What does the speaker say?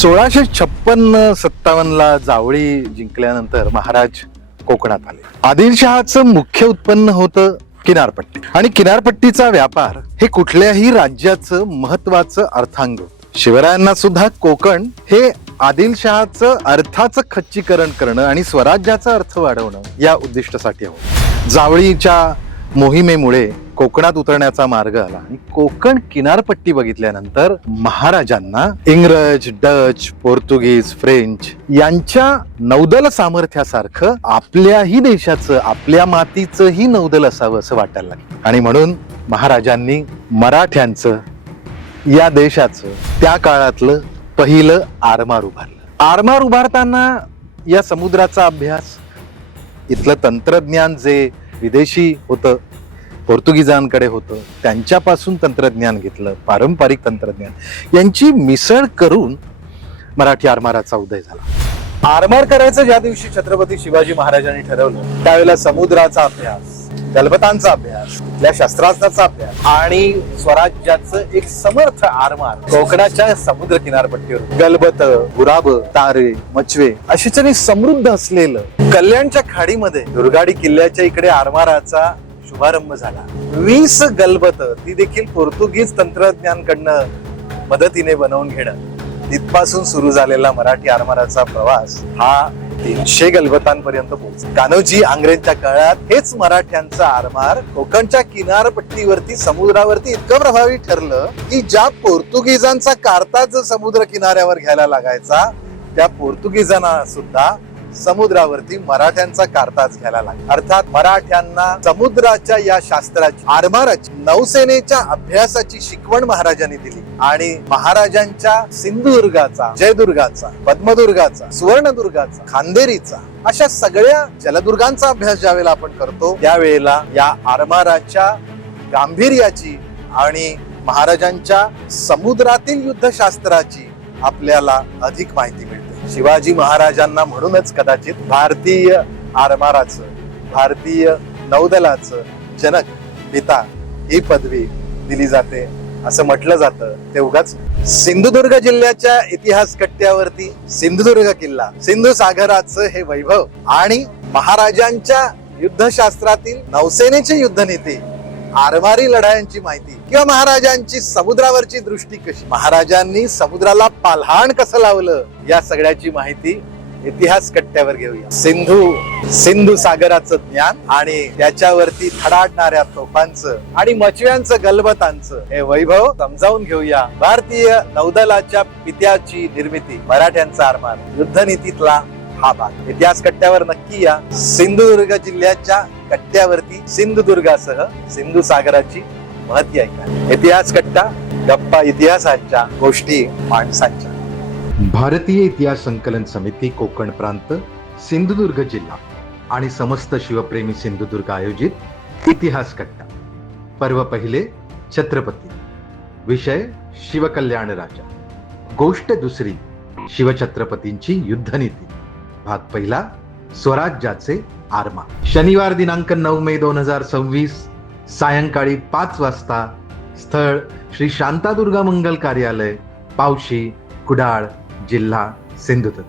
1656-57 जावळी जिंकल्यानंतर महाराज कोकणात आले. आदिलशहाचं मुख्य उत्पन्न होतं किनारपट्टी आणि किनारपट्टीचा व्यापार हे कुठल्याही राज्याचं महत्वाचं अर्थांग होतं. शिवरायांना सुद्धा कोकण हे आदिलशहाचं अर्थाचं खच्चीकरण करणं आणि स्वराज्याचा अर्थ वाढवणं या उद्दिष्टासाठी हवं. जावळीच्या मोहिमेमुळे कोकणात उतरण्याचा मार्ग आला आणि कोकण किनारपट्टी बघितल्यानंतर महाराजांना इंग्रज, डच, पोर्तुगीज, फ्रेंच यांच्या नौदल सामर्थ्यासारखं आपल्याही देशाचं, आपल्या मातीचंही नौदल असावं असं वाटायला लागलं. आणि म्हणून महाराजांनी मराठ्यांचं, या देशाचं त्या काळातलं पहिलं आरमार उभारलं. आरमार उभारताना या समुद्राचा अभ्यास, इथलं तंत्रज्ञान जे विदेशी होतं, पोर्तुगीजांकडे होतं, त्यांच्यापासून तंत्रज्ञान घेतलं, पारंपरिक तंत्रज्ञान यांची मिसळ करून मराठी आरमाराचा उदय झाला. आरमार करायचं ज्या दिवशी छत्रपती शिवाजी महाराजांनी ठरवलं, त्यावेळेला समुद्राचा अभ्यास, गलबतांचा अभ्यास, तिथल्या शस्त्रास्त्राचा अभ्यास आणि स्वराज्याचं एक समर्थ आरमार कोकणाच्या समुद्र किनारपट्टीवर गलबत, गुराब, तारे, मचवे अशीच समृद्ध असलेलं कल्याणच्या खाडीमध्ये दुर्गाडी किल्ल्याच्या इकडे आरमाराचा शुभारंभ झाला. 20 गलबत, ती देखील पोर्तुगीज तंत्रज्ञांकडनं मदतीने बनवून घेणं, तिथपासून सुरू झालेला मराठी आरमाराचा प्रवास हा 300 गलबतांपर्यंत पोहोचला. कान्होजी आंग्रेंच्या काळात हेच मराठ्यांचा आरमार कोकणच्या किनारपट्टीवरती, समुद्रावरती इतकं प्रभावी ठरलं की ज्या पोर्तुगीजांचा कार्ताज समुद्र किनाऱ्यावर घ्यायला लागायचा, त्या पोर्तुगीजांना सुद्धा समुद्रावरती मराठ्यांचा कार्ताज घ्यायला लागला. अर्थात मराठ्यांना समुद्राच्या या शास्त्राची, आरमाराची, नौसेनेच्या अभ्यासाची शिकवण महाराजांनी दिली आणि महाराजांच्या सिंधुदुर्गाचा, जयदुर्गाचा, पद्मदुर्गाचा, सुवर्णदुर्गाचा, खांदेरीचा अशा सगळ्या जलदुर्गांचा अभ्यास ज्यावेळेला आपण करतो, त्यावेळेला या आरमाराच्या गांभीर्याची आणि महाराजांच्या समुद्रातील युद्धशास्त्राची आपल्याला अधिक माहिती मिळते. शिवाजी महाराजांना म्हणूनच कदाचित भारतीय आरमाराचं, भारतीय नौदलाचं जनक, पिता ही पदवी दिली जाते असं म्हटलं जातं. ते उगाच सिंधुदुर्ग जिल्ह्याच्या इतिहास कट्ट्यावरती सिंधुदुर्ग किल्ला, सिंधू सागराचं हे वैभव आणि महाराजांच्या युद्धशास्त्रातील नौसेनेची युद्धनीती, आरमारी लढायांची माहिती किंवा महाराजांची समुद्रावरची दृष्टी कशी, महाराजांनी समुद्राला पालहाण कसं लावलं, या सगळ्याची माहिती इतिहास कट्ट्यावर घेऊया. सिंधू सागराचं ज्ञान आणि त्याच्यावरती थडाडणाऱ्या तोफांचं आणि मचव्यांचं, गलबतांचं हे वैभव समजावून घेऊया. भारतीय नौदलाच्या पित्याची निर्मिती, मराठ्यांचा आरमार, युद्धनीतीतला हा भाग इतिहास कट्ट्यावर नक्की या. सिंधुदुर्ग जिल्ह्याच्या कट्ट्यावरती सिंधुदुर्गासह सिंधू सागराची महती ऐका. इतिहास कट्टा, गप्पा इतिहासाच्या, गोष्टी माणसांच्या. भारतीय इतिहास संकलन समिती कोकण प्रांत, सिंधुदुर्ग जिल्हा आणि समस्त शिवप्रेमी सिंधुदुर्ग आयोजित इतिहास कट्टा. पर्व पहिले, छत्रपती. विषय, शिवकल्याण राजा. गोष्ट दुसरी, शिवछत्रपतींची युद्धनीती. भाग पहिला, स्वराज्याचे आरमार. शनिवार दिनांक 9 मे 2026 सायंकाळी 5 वाजता. स्थळ श्री शांतादुर्गा मंगल कार्यालय, पावशी, कुडाळ, जिल्हा सिंधुदुर्ग.